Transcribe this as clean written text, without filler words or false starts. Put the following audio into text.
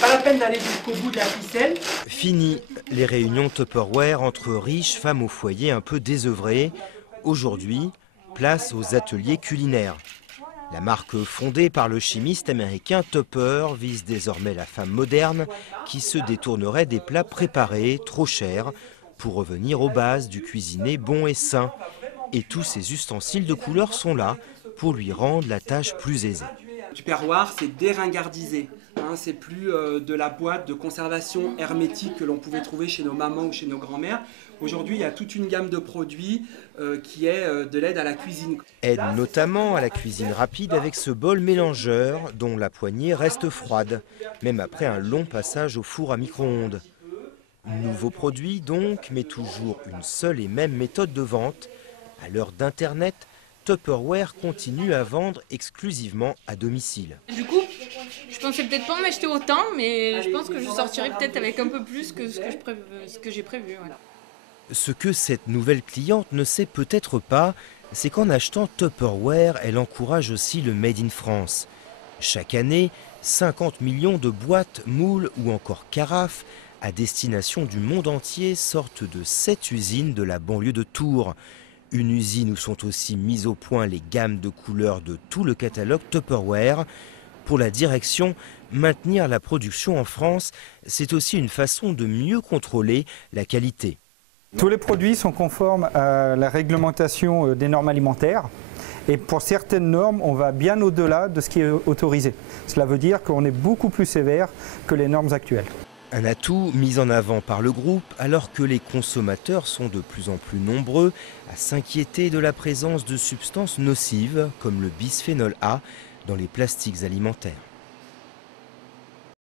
pas la peine d'aller jusqu'au bout de la ficelle. Fini les réunions Tupperware entre riches femmes au foyer un peu désœuvrées. Aujourd'hui, place aux ateliers culinaires. La marque fondée par le chimiste américain Tupper vise désormais la femme moderne qui se détournerait des plats préparés trop chers pour revenir aux bases du cuisiner bon et sain. Et tous ces ustensiles de couleur sont là pour lui rendre la tâche plus aisée. Tupperware, c'est déringardisé. C'est plus de la boîte de conservation hermétique que l'on pouvait trouver chez nos mamans ou chez nos grands-mères. Aujourd'hui, il y a toute une gamme de produits qui est de l'aide à la cuisine. Aide notamment à la cuisine rapide avec ce bol mélangeur dont la poignée reste froide, même après un long passage au four à micro-ondes. Nouveau produit donc, mais toujours une seule et même méthode de vente. À l'heure d'Internet, Tupperware continue à vendre exclusivement à domicile. Du coup, je pensais peut-être pas en acheter autant, mais je pense que je sortirai peut-être avec un peu plus que ce que j'ai prévu. Voilà. Ce que cette nouvelle cliente ne sait peut-être pas, c'est qu'en achetant Tupperware, elle encourage aussi le Made in France. Chaque année, 50 millions de boîtes, moules ou encore carafes à destination du monde entier sortent de 7 usines de la banlieue de Tours. Une usine où sont aussi mises au point les gammes de couleurs de tout le catalogue Tupperware. Pour la direction, maintenir la production en France, c'est aussi une façon de mieux contrôler la qualité. Tous les produits sont conformes à la réglementation des normes alimentaires. Et pour certaines normes, on va bien au-delà de ce qui est autorisé. Cela veut dire qu'on est beaucoup plus sévère que les normes actuelles. Un atout mis en avant par le groupe alors que les consommateurs sont de plus en plus nombreux à s'inquiéter de la présence de substances nocives comme le bisphénol A dans les plastiques alimentaires.